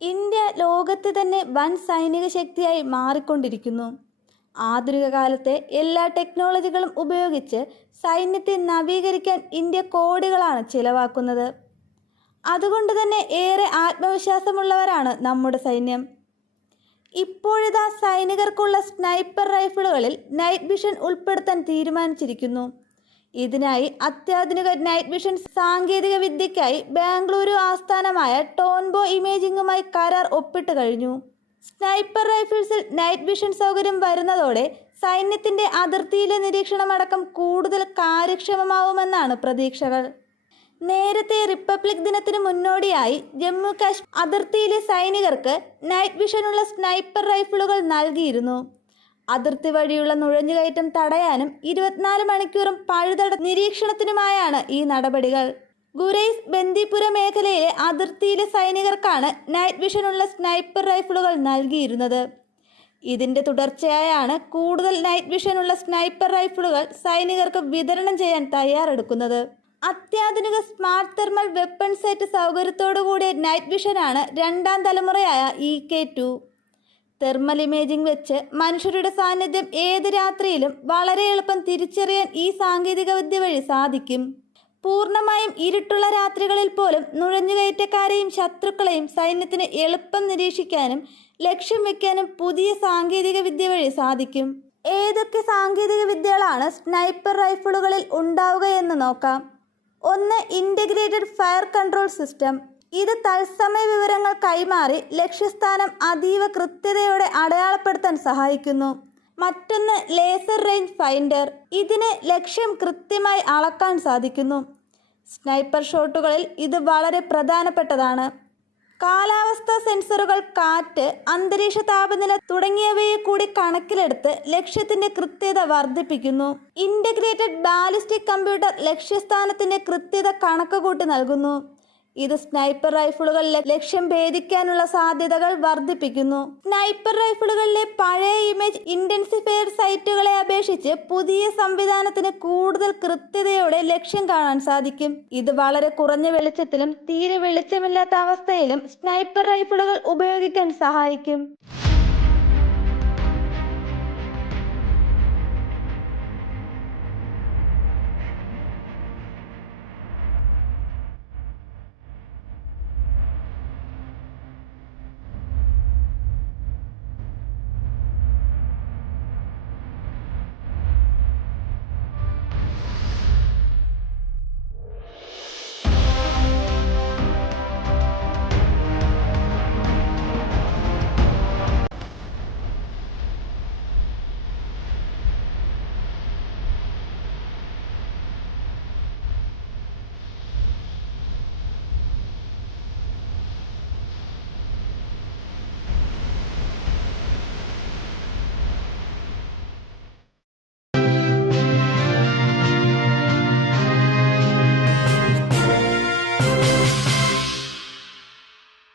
India ലോകത്തെ തന്നെ വൻ സൈനിക ശക്തിയായി മാറിക്കൊണ്ടിരിക്കുന്നു. ആധുനിക കാലത്തെ എല്ലാ ടെക്നോളജികളും ഉപയോഗിച്ച് സൈന്യത്തെ നവീകരിക്കാൻ ഇന്ത്യ കോടികളാണ് ചിലവാക്കുന്നത്. അതുകൊണ്ട് തന്നെ ഏറെ ആത്മവിശ്വാസമുള്ളവരാണ് നമ്മുടെ സൈന്യം. ഇപ്പോഴിതാ സൈനികർക്കുള്ള സ്നൈപ്പർ റൈഫിളുകളിൽ നൈറ്റ് വിഷൻ ഉൾപ്പെടുത്താൻ തീരുമാനിച്ചിരിക്കുന്നു. ഇതിനായി അത്യാധുനിക നൈറ്റ് വിഷൻ സാങ്കേതിക വിദ്യയ്ക്കായി ബാംഗ്ലൂരു ആസ്ഥാനമായ ടോൺബോ ഇമേജിംഗുമായി കരാർ ഒപ്പിട്ട് കഴിഞ്ഞു. സ്നൈപ്പർ റൈഫിൾസിൽ നൈറ്റ് വിഷൻ സൗകര്യം വരുന്നതോടെ സൈന്യത്തിന്റെ അതിർത്തിയിലെ നിരീക്ഷണമടക്കം കൂടുതൽ കാര്യക്ഷമമാവുമെന്നാണ് പ്രതീക്ഷകൾ. നേരത്തെ റിപ്പബ്ലിക് ദിനത്തിന് മുന്നോടിയായി ജമ്മു കാശ്മീർ അതിർത്തിയിലെ സൈനികർക്ക് നൈറ്റ് വിഷനുള്ള സ്നൈപ്പർ റൈഫിളുകൾ നൽകിയിരുന്നു. അതിർത്തി വഴിയുള്ള നുഴഞ്ഞുകയറ്റം തടയാനും 24 മണിക്കൂറും പഴുതട നിരീക്ഷണത്തിനുമായാണ് ഈ നടപടികൾ. ഗുരൈസ് ബന്ദിപുര മേഖലയിലെ അതിർത്തിയിലെ സൈനികർക്കാണ് നൈറ്റ് വിഷനുള്ള സ്നൈപ്പർ റൈഫിളുകൾ നൽകിയിരുന്നത്. ഇതിന്റെ തുടർച്ചയായാണ് കൂടുതൽ നൈറ്റ് വിഷനുള്ള സ്നൈപ്പർ റൈഫിളുകൾ സൈനികർക്ക് വിതരണം ചെയ്യാൻ തയ്യാറെടുക്കുന്നത്. അത്യാധുനിക സ്മാർട്ട് തെർമൽ വെപ്പൺ സെറ്റ് സൗകര്യത്തോടുകൂടിയ നൈറ്റ് വിഷനാണ് രണ്ടാം തലമുറയായ EK2. തെർമൽ ഇമേജിംഗ് വെച്ച് മനുഷ്യരുടെ സാന്നിധ്യം ഏത് രാത്രിയിലും വളരെ എളുപ്പം തിരിച്ചറിയാൻ ഈ സാങ്കേതിക വിദ്യ വഴി സാധിക്കും. പൂർണ്ണമായും ഇരുട്ടുള്ള രാത്രികളിൽ പോലും നുഴഞ്ഞുകയറ്റക്കാരെയും ശത്രുക്കളെയും സൈന്യത്തിന് എളുപ്പം നിരീക്ഷിക്കാനും ലക്ഷ്യം വെക്കാനും പുതിയ സാങ്കേതിക വിദ്യ വഴി സാധിക്കും. ഏതൊക്കെ സാങ്കേതിക വിദ്യകളാണ് സ്നൈപ്പർ റൈഫിളുകളിൽ ഉണ്ടാവുകയെന്ന് നോക്കാം. 1. Integrated fire control system. ഇത് തത്സമയ വിവരങ്ങൾ കൈമാറി ലക്ഷ്യസ്ഥാനം അതീവ കൃത്യതയോടെ അടയാളപ്പെടുത്താൻ സഹായിക്കുന്നു. മറ്റൊന്ന് ലേസർ റേഞ്ച് ഫൈൻഡർ. ഇതിന് ലക്ഷ്യം കൃത്യമായി അളക്കാൻ സാധിക്കുന്നു. സ്നൈപ്പർ ഷോട്ടുകളിൽ ഇത് വളരെ പ്രധാനപ്പെട്ടതാണ്. കാലാവസ്ഥാ സെൻസറുകൾ, കാറ്റ്, അന്തരീക്ഷ താപനില തുടങ്ങിയവയെ കൂടി കണക്കിലെടുത്ത് ലക്ഷ്യത്തിന്റെ കൃത്യത വർദ്ധിപ്പിക്കുന്നു. ഇൻ്റഗ്രേറ്റഡ് ബാലിസ്റ്റിക് കമ്പ്യൂട്ടർ ലക്ഷ്യസ്ഥാനത്തിന്റെ കൃത്യത കണക്കുകൂട്ടി നൽകുന്നു. ഇത് സ്നൈപ്പർ റൈഫിളുകൾ ലക്ഷ്യം ഭേദിക്കാനുള്ള സാധ്യതകൾ വർദ്ധിപ്പിക്കുന്നു. സ്നൈപ്പർ റൈഫിളുകളിലെ പഴയ ഇമേജ് ഇന്റൻസിഫയർ സൈറ്റുകളെ അപേക്ഷിച്ച് പുതിയ സംവിധാനത്തിന് കൂടുതൽ കൃത്യതയോടെ ലക്ഷ്യം കാണാൻ സാധിക്കും. ഇത് വളരെ കുറഞ്ഞ വെളിച്ചത്തിലും തീരെ വെളിച്ചമില്ലാത്ത അവസ്ഥയിലും സ്നൈപ്പർ റൈഫിളുകൾ ഉപയോഗിക്കാൻ സഹായിക്കും.